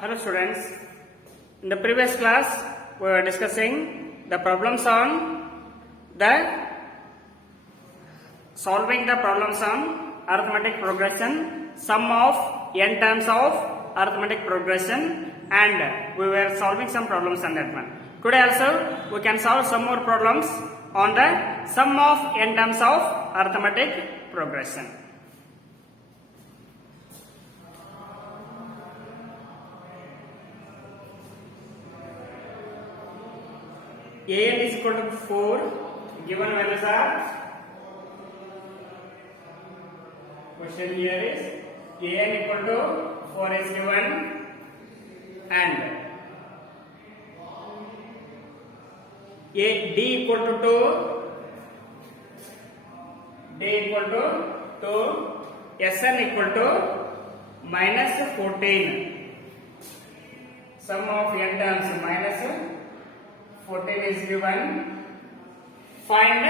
Hello students, in the previous class we were discussing the problems on the solving the problems on arithmetic progression, sum of n terms of arithmetic progression, and we were solving some problems on that one. Today also we can solve some more problems on the sum of n terms of arithmetic progression. An is equal to 4, given values are, question here is An equal to 4 is given and D equal to 2, D equal to 2, Sn equal to minus 14, sum of n terms minus 14 is given. Find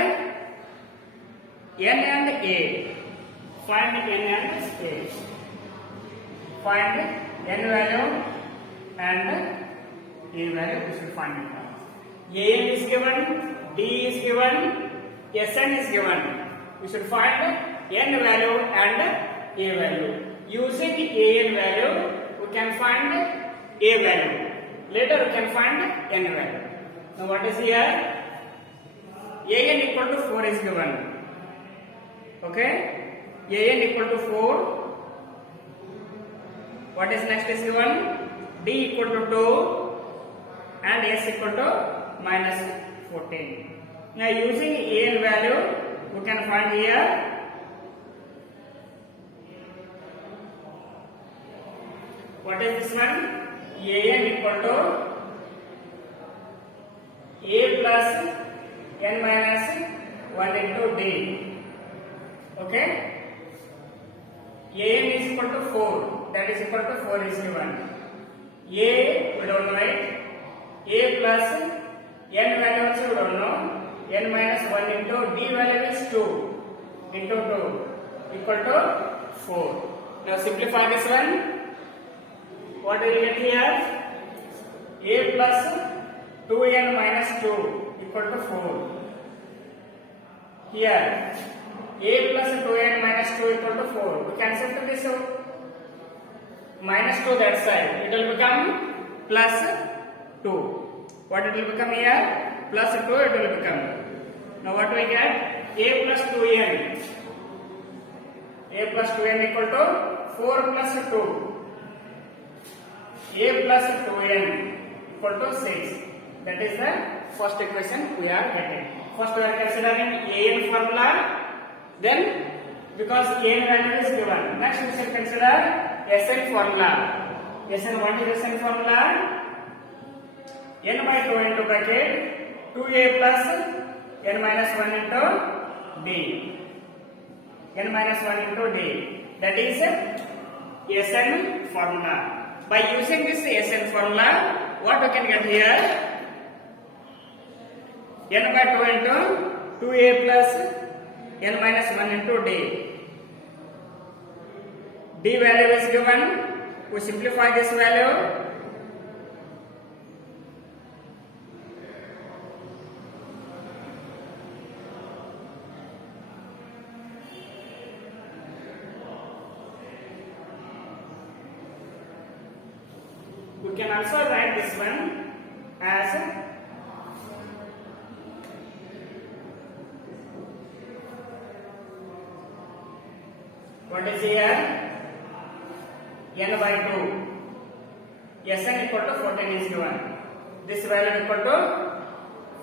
n and a. Find n and a. Find n value and a value. We should find it now. An is given, D is given, Sn is given. We should find n value and a value. Using an value, we can find a value. Later, we can find n value. Now what is here? An equal to 4 is given. Okay? An equal to 4. What is next is given? D equal to 2 and S equal to minus 14. Now using An value, we can find here what is this one? An equal to a plus n minus 1 into d. Okay? An is equal to 4. That is equal to 4 is given. A we don't know it. A plus n value also we don't know. N minus 1 into d value is 2 into 2 equal to 4. Now simplify this one. What do you get here? A plus 2n minus 2 equal to 4. Here, a plus 2n minus 2 equal to 4. We cancel to this minus 2 that side. It will become plus 2. What it will become here? Plus 2 it will become. Now what do we get? A plus 2n. A plus 2n equal to 4 plus 2. A plus 2n equal to 6. That is the first equation we are getting. First we are considering An formula. Then because An value is given, next we shall consider Sn formula. Sn, what is Sn formula? N by 2 into bracket 2a plus n minus 1 into d. N minus 1 into d. That is Sn formula. By using this Sn formula, what we can get here? N by 2 into 2a plus n minus 1 into d. D value is given. We simplify this value. We can also write this one as what is here? N by 2. Sn equal to 14 is given. This value equal to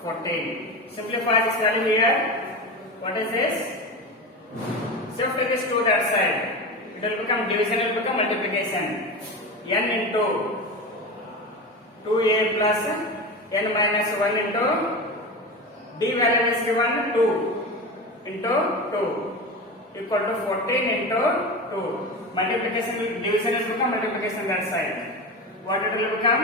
14. Simplify this value here. What is this? Shift this to that side. It will become division, it will become multiplication. N into 2a plus n minus 1 into d value is given 2 into 2. Equal to 14 into 2. Multiplication, division will become multiplication that side. What it will become?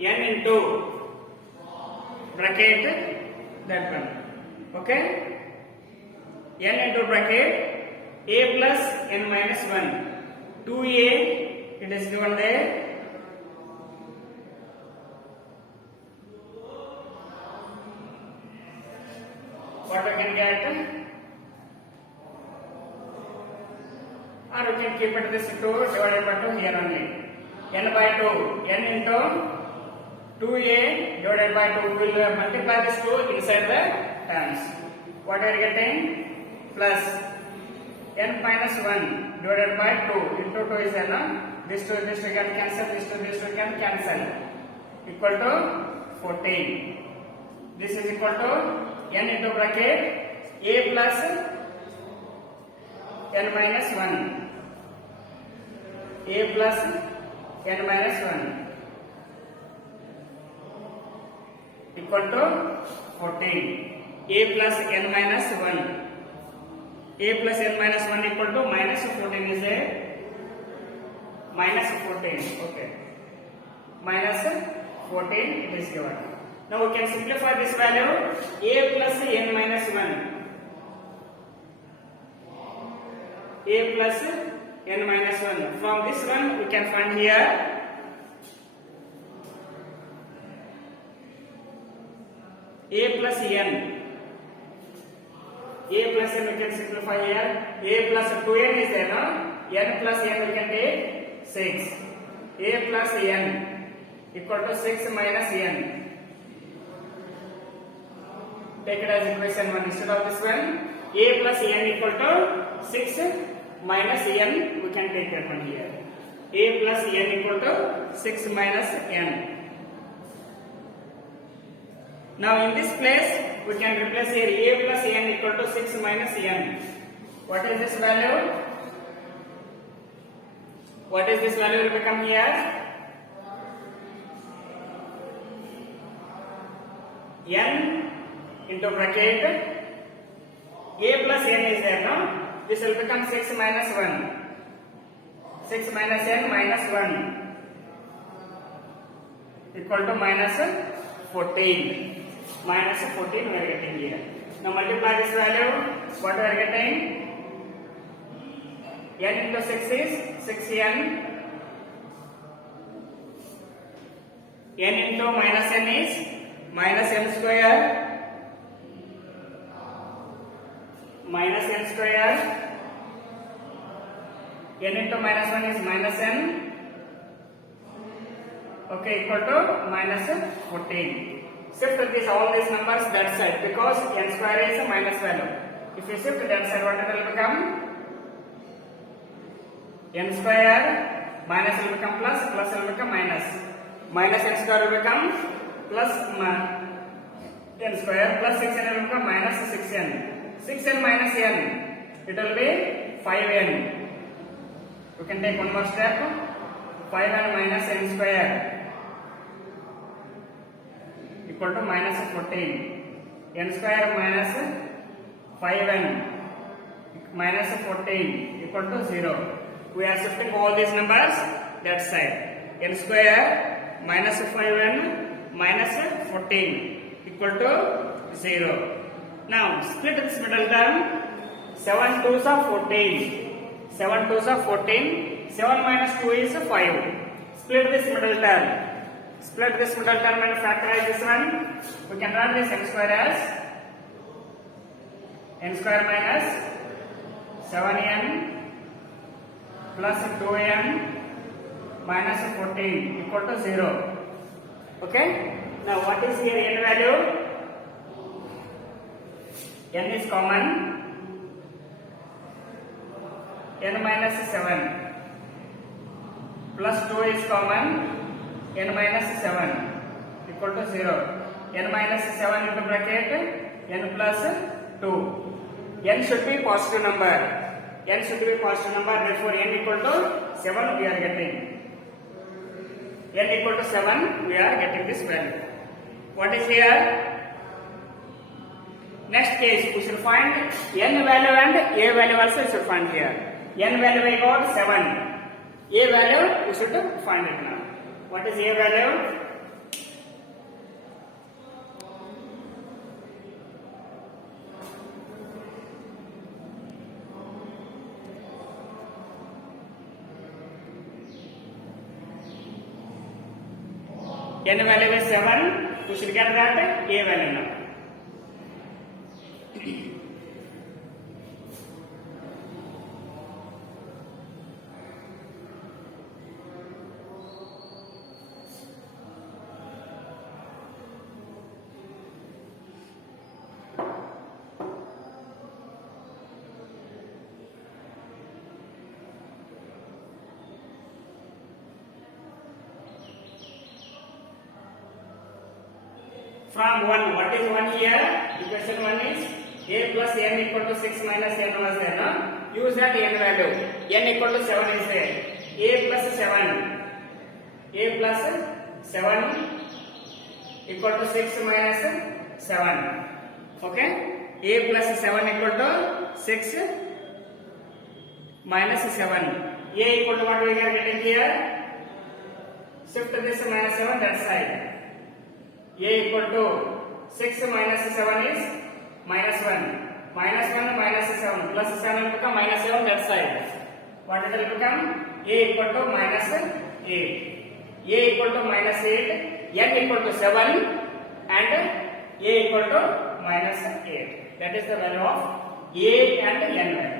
N into bracket that one. Okay? N into bracket a plus n minus 1. 2a, it is given there. What we can get? Or we can keep it this 2 divided by 2 here only. N by 2, n into 2a divided by 2, we will multiply this 2 inside the terms. What are you getting? Plus n minus 1 divided by 2 into 2 is n. This 2 we can cancel, this 2 we can cancel. Equal to 14. This is equal to n into bracket a plus n minus 1. A plus n minus 1 equal to 14. A plus n minus 1. A plus n minus 1 equal to minus 14 is a minus 14. Okay. Minus 14 it is given. Now we can simplify this value. A plus n minus 1. A plus n minus 1. From this one we can find here a plus n. A plus n we can simplify here. A plus 2n is there, no? N plus n we can take 6. A plus n equal to 6 minus n. Take it as equation 1 instead of this one. A plus n equal to 6 minus n, we can take that one here. A plus n equal to 6 minus n. Now in this place we can replace here a plus n equal to 6 minus n. What is this value? What is this value will become here? N into bracket a plus n is there, no? This will become 6 minus 1. 6 minus n minus 1 equal to minus 14. Minus 14 we are getting here. Now multiply this value. What we are getting? N into 6 is 6n. N into minus n is minus n square. Minus n square. N into minus 1 is minus n. Okay, equal to minus 14. Shift this all these numbers that side because n square is a minus value. If you shift that side, what it will become? N square minus will become plus, plus will become minus. Minus n square will become plus n square plus 6n will become minus 6n. 6n minus n, it will be 5n. You can take one more step. 5n minus n square equal to minus 14. N square minus 5n minus 14 equal to 0. We are shifting all these numbers that side. N square minus 5n minus 14 equal to 0. Now split this middle term. 7 2s are 14. 7 2s are 14. 7 minus 2 is 5. Split this middle term. Split this middle term and factorize this one. We can run this n square as n square minus 7n plus 2n minus 14 equal to 0. Okay. Now what is here n value? N is common. N minus 7 plus 2 is common. N minus 7 equal to 0. N minus 7 into bracket n plus 2. N should be positive number. N should be positive number. Therefore, n equal to 7 we are getting. N equal to 7 we are getting this value. What is here? Next case we should find n value and a value also we should find here. N value we got 7. A value we should find it now. What is a value? n value is 7, we should get that a value now. From 1, what is 1 here? Equation 1 is a plus n equal to 6 minus n was there, no? Use that n value. N equal to 7 is there. A plus 7. A plus 7 equal to 6 minus 7. Okay? A plus 7 equal to 6 minus 7. A equal to what we are getting here? Shift this minus 7 that side. A equal to 6 minus 7 is minus 1. Minus 1 minus 7 plus 7 become minus 7 that side. What it will become? A equal to minus 8. A equal to minus 8. N equal to 7 and A equal to minus 8. That is the value of A and N value.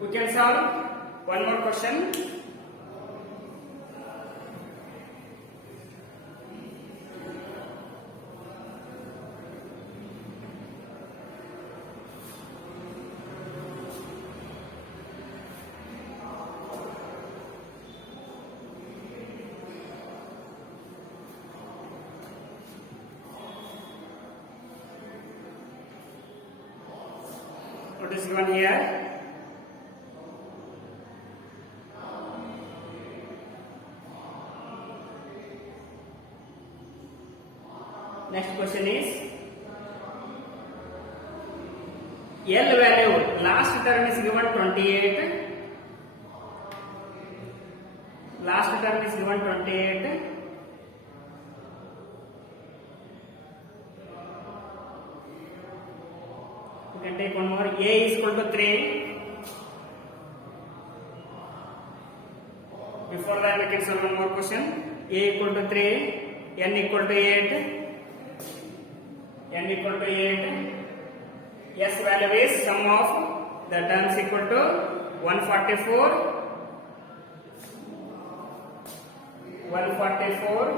We can solve one more question. What is given here? Next question is L value, last term is given 28. Last term is given 28. You can take one more. A is equal to 3. Before that, we can solve one more question. A equal to 3, N equal to 8. N equal to 8. S value is sum of the terms equal to 144. 144,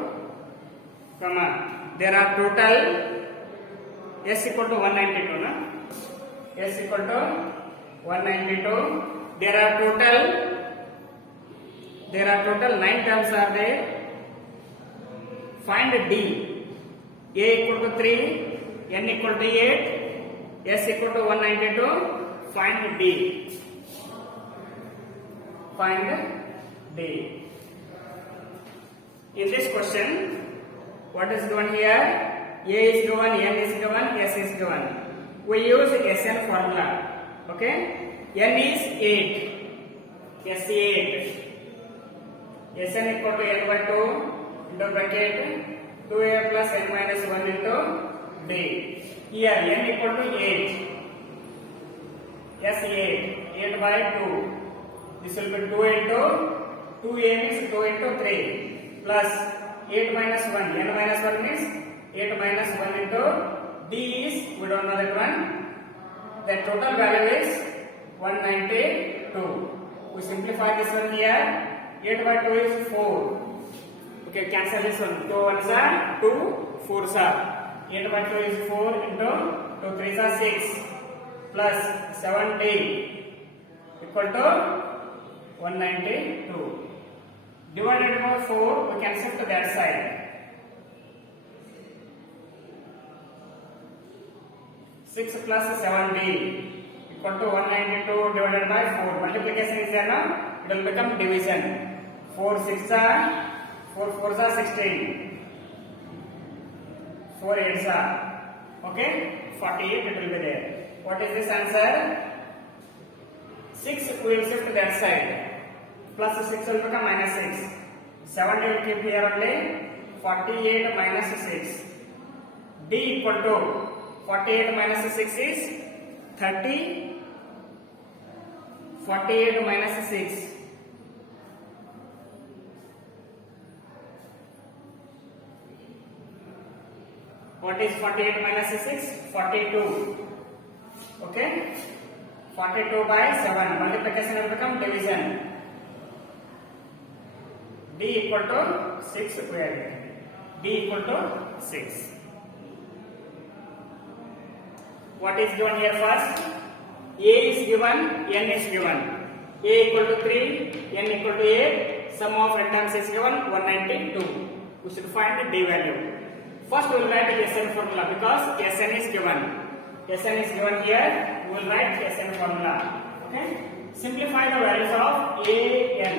comma. There are total S equal to 192, no? S equal to 192. There are total 9 terms are there. Find D. A equal to 3. N equal to 8, S equal to 192, find D. Find D. In this question, what is given here? A is given, N is given, S is given. We use Sn formula. Okay? N is 8. S 8. Sn equal to N by 2 into bracket 2A plus N minus 1 into D. Here N equal to 8. S 8 by 2. This will be 2 into 2A means 2 into 3 plus 8 minus 1. N minus 1 means 8 minus 1 into D is, we don't know that one. The total value is 192. We simplify this one here. 8 by 2 is 4. Okay, cancel this one. 2 ones are 2, 4s are. 8 by 2 is 4 into 2 3s are 6. plus 7D equal to 192. Divided by 4, we can shift to that side. 6 plus 7D equal to 192 divided by 4. Multiplication is there now. It will become division. 4 6 are 4 4s are 16. 4 8s are okay. 48 it will be there. What is this answer? 6 we will shift to that side. Plus 6 will become minus 6. 70 will keep here only. 48 minus 6. D equal to 48 minus 6 is 30. 48 minus 6. What is 48 minus 6? 42. Okay. 42 by 7. Multiplication will become division. D equal to 6 square. D equal to 6. What is given here first? A is given, N is given. A equal to 3, N equal to 8. Sum of rectangles is given 192. We should find the D value. First we will write the Sn formula because Sn is given. Sn is given here. We will write Sn formula. Okay. Simplify the values of A, N,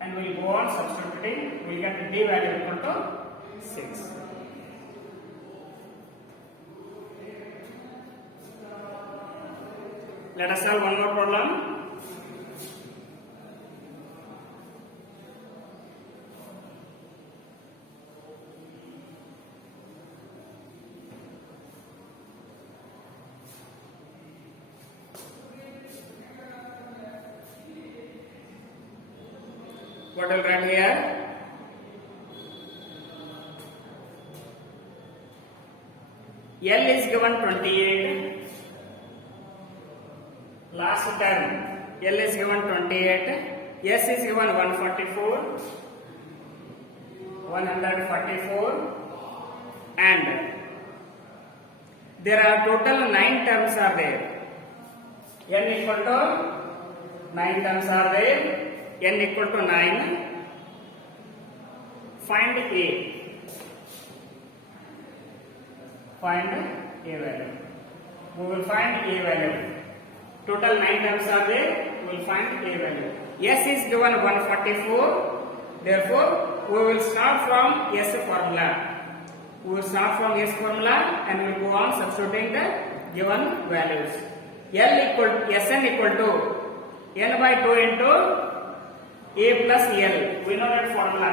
and we will go on substituting. We will get the D value equal to 6. Let us solve one more problem. What will write here? L is given 28. Last term L is given 28. S is given 144. 144. And there are total 9 terms are there. N equal to 9 terms are there. N equal to 9. Find A. Find A value. We will find A value. Total 9 terms are there. We will find A value. S is given 144. Therefore, we will start from S formula. We will start from S formula and we will go on substituting the given values. Sn equal to n by 2 into A plus L. We know that formula.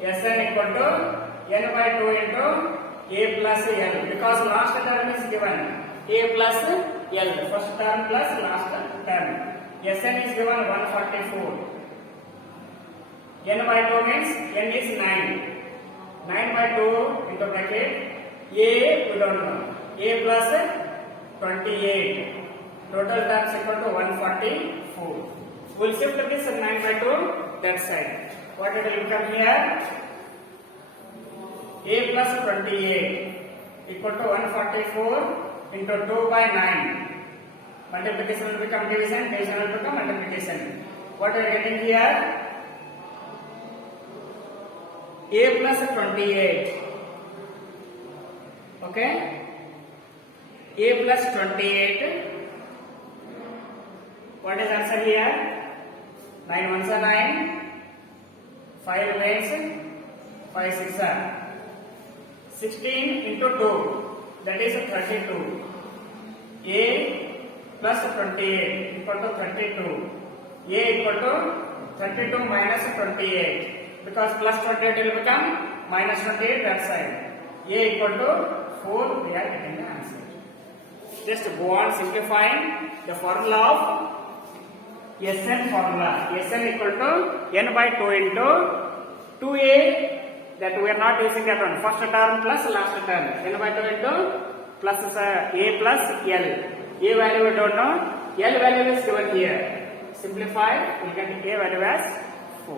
Sn equal to n by 2 into A plus L because last term is given. A plus L, first term plus last term. Sn is given 144. N by 2 means n is 9. 9 by 2 into bracket. A we don't know. A plus 28. Total terms equal to 144. We will shift this 9 by 2 that side. What it will become here? A plus 28 equal to 144 into 2 by 9. Multiplication will become division. Division will become multiplication. What are you getting here? A plus 28. Okay. A plus 28. What is answer here? 9 ones are 9. 5 remains. 5 6 are 16 into 2. That is 32. A plus 28 equal to 32. A equal to 32 minus 28. Because plus 28 will become minus 28 that side. A equal to 4. We are getting the answer. Just go on simplifying the formula of Sn formula. Sn equal to n by 2 into 2A. That we are not using that one. First term plus last term. N by 2 into plus A plus L. A value we don't know. L value is given here. Simplify, we get A value as 4.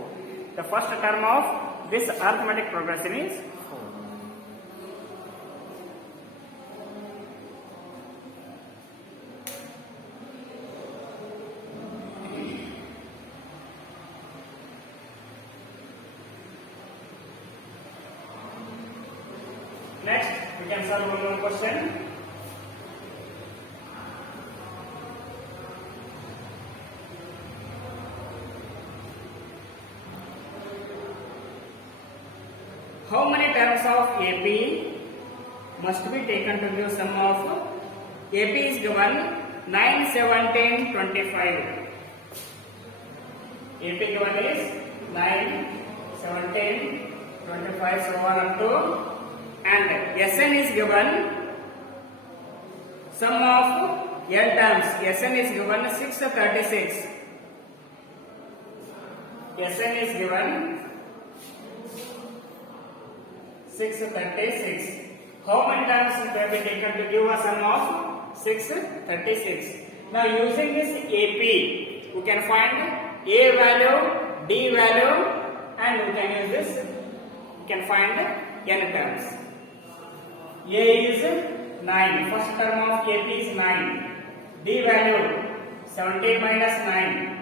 The first term of this arithmetic progression is 4. We can solve one more question. How many terms of AP must be taken to give sum of AP is given 9, 17, 25. AP given is 9, 17, 25, so on up to, and SN is given sum of n terms. SN is given 636. SN is given 636. How many times have been taken to give a sum of 636? Now using this AP, we can find A value, D value, and we can use this. We can find n terms. A is 9. First term of AP is 9. D value 17 minus 9.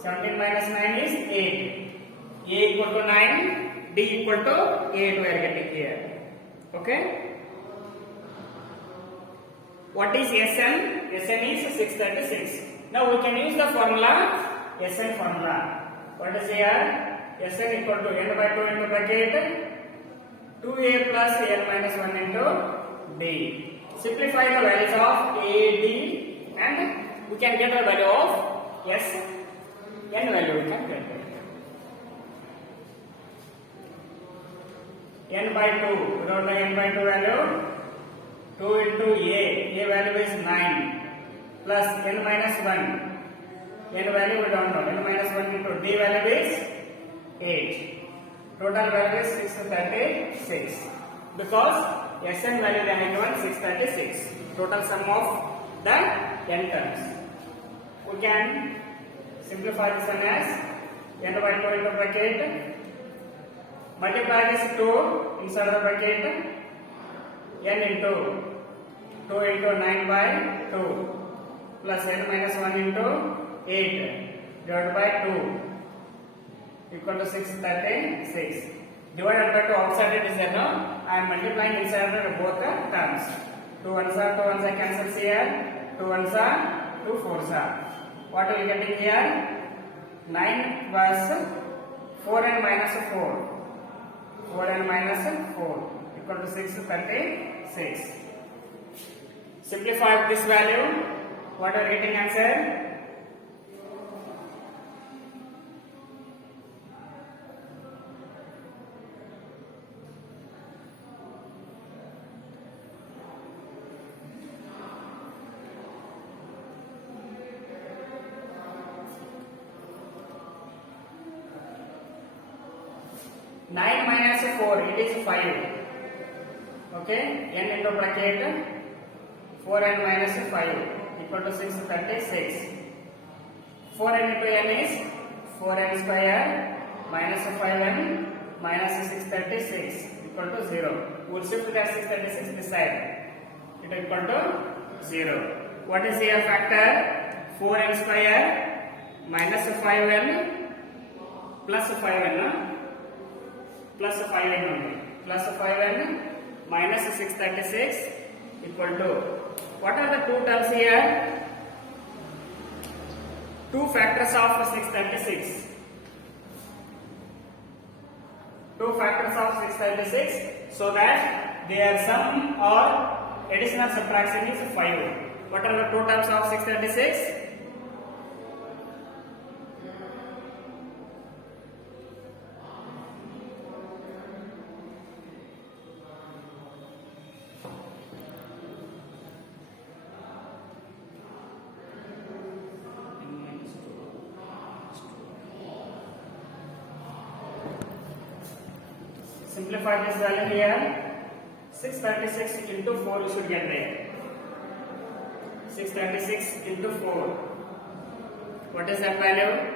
17 minus 9 is 8. A equal to 9. D equal to 8 we are getting here. Okay. What is SN? SN is 636. Now we can use the formula, SN formula. What is here? SN equal to n by 2 into bracket 2a plus n minus 1 into d. Simplify the values of a, d, and we can get the value of S. N value we can get. N by 2, without the n by 2 value, 2 into a value is 9, plus n minus 1, n value we don't know, n minus 1 into d value is 8, total value is 636, because Sn value they have given 636, total sum of the n terms. We can simplify this one as n by 2 into bracket, multiply this 2 inside the bracket, n into 2 into 9 by 2 plus n minus 1 into 8 divided by 2 equal to 636. Divided by 2 outside it is there, no? I am multiplying inside both the terms. 2 ones are cancels here, 2 ones are 2 fours are. What are we getting here? 9 plus 4n minus 4. 4n minus 4 equal to 636. Simplify this value. What are getting answer? Nine minus 4, it is 5. Okay, n into bracket 4n minus 5 equal to 636. 4n into n is 4n square minus 5n minus 636 equal to 0. We will shift that 636 this side. It is equal to 0. What is here factor? 4n square minus 5n plus 5n. Plus 5n only. Plus 5n minus 636 equal to, what are the two terms here? Two factors of 636. Two factors of 636, so that their sum or additional subtraction is 5. What are the two terms of 636? Simplify this value here. 636 into 4 you should get there. 636 into 4. What is that value?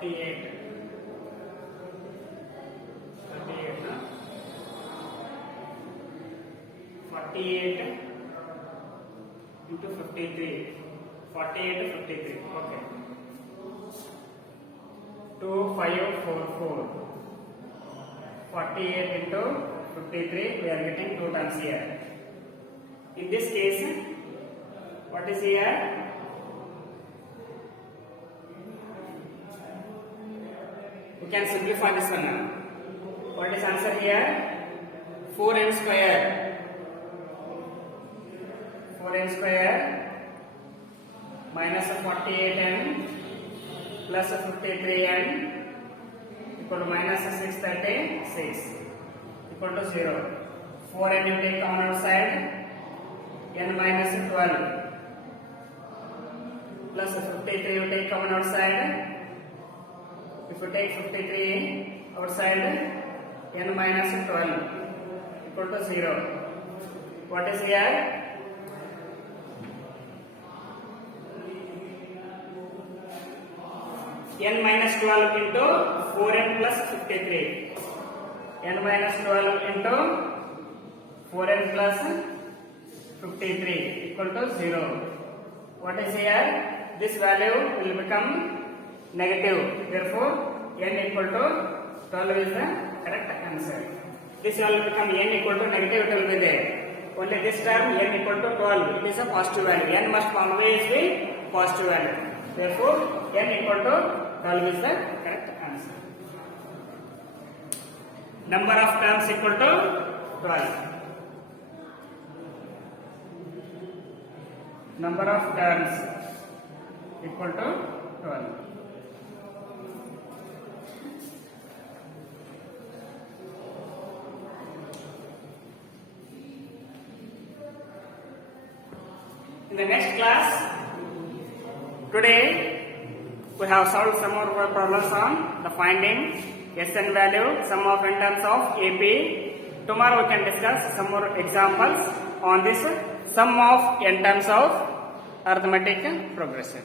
48 na 48 into 53 48 53 okay 2544 48 into 53 we are getting 2 times here. In this case what is here? We can simplify this one now. What is answer here? 4n square. 4n square minus 48n plus 53n equal to minus 636 equal to 0. 4n you take common outside, n minus 12 plus 53 you take common outside. If you take 53 outside, n minus 12 equal to 0. What is here? N minus 12 into 4n plus 53. N minus 12 into 4n plus 53 equal to 0. What is here? This value will become negative. Therefore, n equal to 12 is the correct answer. This will become n equal to negative, it will be there. Only this term n equal to 12, it is a positive value. N must always be positive value. Therefore, n equal to 12 is the correct answer. Number of terms equal to 12. Number of terms equal to 12. In the next class, today we have solved some more problems on the finding Sn value, sum of n terms of AP. Tomorrow we can discuss some more examples on this sum of n terms of arithmetic progression.